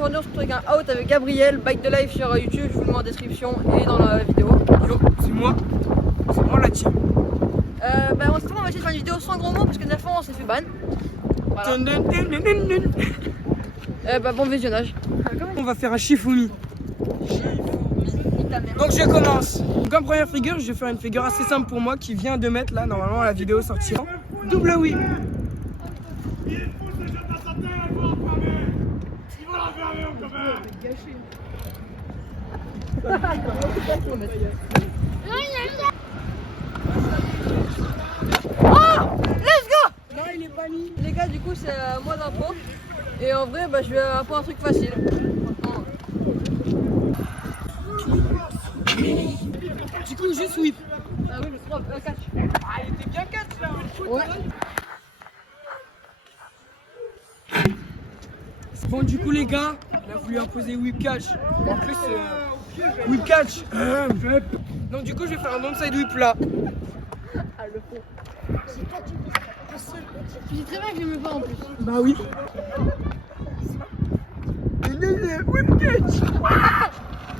aujourd'hui on se retrouve avec un out avec Gabriel, Bike de Life sur YouTube, je vous le mets en description et dans la vidéo. Yo, c'est moi la team. On se trouve, on va essayer de faire une vidéo sans gros mots parce que dernière fois on s'est fait ban. Voilà. Bon visionnage. On va faire un Shifumi. Donc je commence. Comme première figure, je vais faire une figure assez simple pour moi qui vient de mettre là, normalement la vidéo sortira. Double whip. Oh, let's go! Non, il est pas mis. Les gars, du coup, c'est moi d'impôt. Et en vrai, je vais pour un truc facile. Du coup, juste whip. Ah oui, le 3, 4. Ah, il était bien 4 là. Ouais. Bon, du coup, les gars, il a voulu imposer whip catch. En plus, whip catch. Donc, du coup, je vais faire un onside whip là. Ah, le fond. Tu dis très bien que je me pas en plus. Bah oui. Whip catch.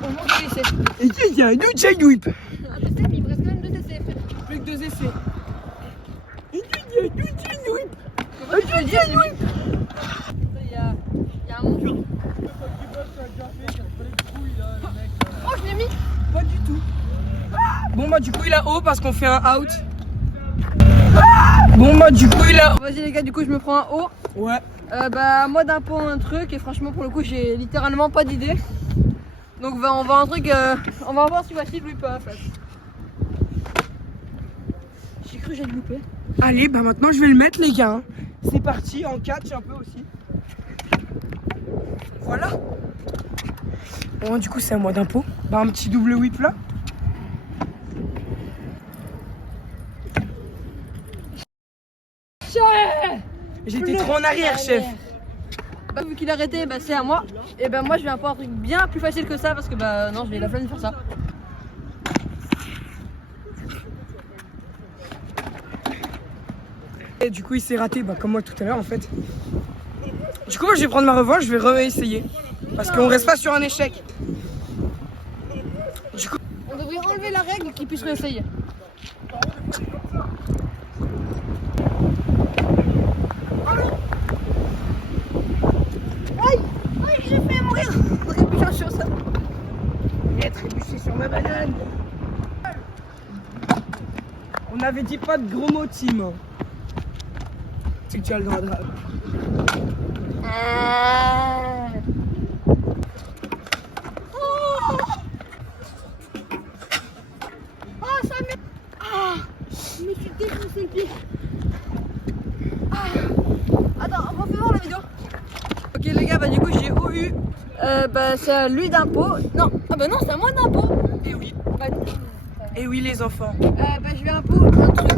On manque de essais. Et il y a un autre side whip. Un essai, mais il me reste quand même 2 essais. Plus que 2 essais. Et il y a un autre side whip. Tu veux dire, c'est whip. Il y a un monstre. Oh, je l'ai mis. Pas du tout. Bon bah du coup il a haut parce qu'on fait un out. Bon bah du coup il a... Vas-y les gars, du coup je me prends un haut. Ouais. Moi d'impôt un truc et franchement pour le coup j'ai littéralement pas d'idée. Donc on va un truc, on va voir si facile lui pas en fait. J'ai cru que j'allais louper. Allez bah maintenant je vais le mettre les gars. C'est parti en catch un peu aussi. Voilà. Bon du coup c'est à moi d'impôt. Bah un petit double whip là. J'étais trop en arrière chef. Vu qu'il a arrêté, c'est à moi. Et moi je vais un peu un truc bien plus facile que ça parce que non, j'ai la flemme de faire ça. Et du coup il s'est raté comme moi tout à l'heure en fait. Du coup moi je vais prendre ma revanche, je vais réessayer. Parce qu'on reste pas sur un échec. Du coup... On devrait enlever la règle qu'il puisse réessayer. Aïe! Aïe, j'ai fait mourir! Trébuchant sur ça. Il a trébuché sur ma banane. On avait dit pas de gros mots team. C'est que tu as le droit de... Ça me... je me suis défoncé le pied. Attends, on refait voir la vidéo. Ok les gars, du coup j'ai OU. C'est à lui d'impôt. Non, non, c'est à moi d'impôt. Et oui. Et oui les enfants. Je vais impôt un truc.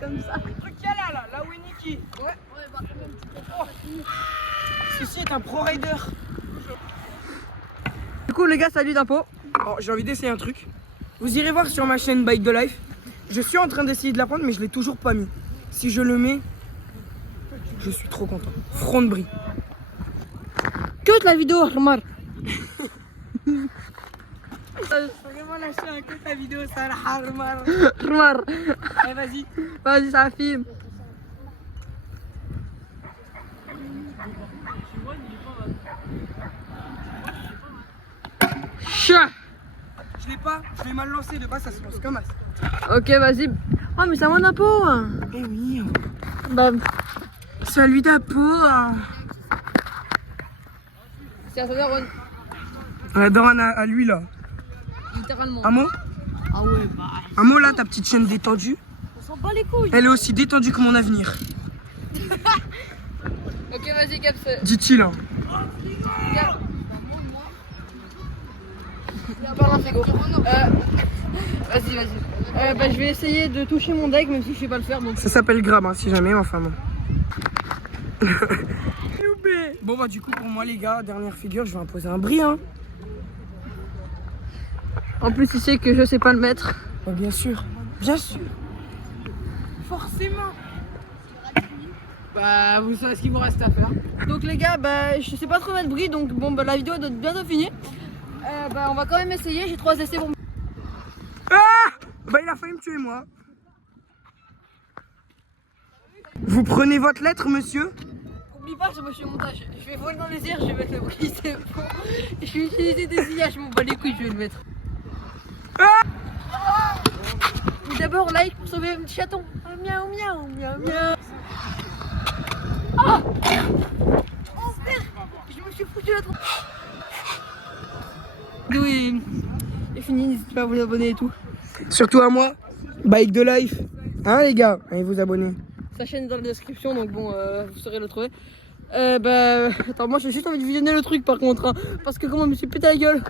Comme ça. Le truc qu'il y a là où est Niki. Ouais. Oh. Ceci est un pro rider. Du coup les gars, salut d'impôt. Alors j'ai envie d'essayer un truc. Vous irez voir sur ma chaîne Bike de Life. Je suis en train d'essayer de la prendre mais je l'ai toujours pas mis. Si je le mets, je suis trop content. Front de brie. Cut la vidéo, Remar. Vraiment lâcher un coup ta vidéo, ça la harmar. Remar. Allez vas-y. Vas-y, ça filme. Chat. Je l'ai pas, je l'ai mal lancé, de base ça se lance comme ça. Ok, vas-y. Oh, mais c'est à moi d'impôt. Eh oui. Salut d'impôt. C'est à toi, Ron. On adore à lui là. Littéralement. Un mot? Ah ouais, Un mot là, ta petite chaîne détendue. On s'en bat les couilles. Elle est aussi détendue que mon avenir. Ok, vas-y, Gab. Dit-il. Hein. Gab. Parle un frigo. Vas-y. Je vais essayer de toucher mon deck, même si je sais pas le faire. Donc... Ça s'appelle grab, si jamais, enfin bon. Loupé. Bon bah du coup pour moi les gars, dernière figure, je vais imposer un bris hein. En plus, il sait que je sais pas le mettre. Bah, bien sûr. Bien sûr. Forcément. Bah, vous savez ce qu'il vous reste à faire. Donc les gars, bah, je sais pas trop mettre bris, donc bon, bah, la vidéo doit bientôt finir. Bah, on va quand même essayer, j'ai 3 essais. Bon. Ah bah il a failli me tuer moi. Vous prenez votre lettre monsieur? Oublie pas, moi je suis au montage. Je vais voler dans les airs, je vais mettre le bris, c'est bon. Je vais utiliser des IA, je m'en bats les couilles, je vais le mettre. Mais d'abord, like pour sauver un petit chaton. Ah, miaou, miaou, miaou, miaou. Oh, oh frère, je me suis foutu la trompe. Oui, c'est fini, n'hésitez pas à vous abonner et tout. Surtout à moi, Bike de Life. Hein les gars, allez vous abonner. Sa chaîne est dans la description, donc bon, vous saurez le trouver. Bah, attends, moi j'ai juste envie de visionner le truc par contre, hein, parce que comment je me suis pété la gueule.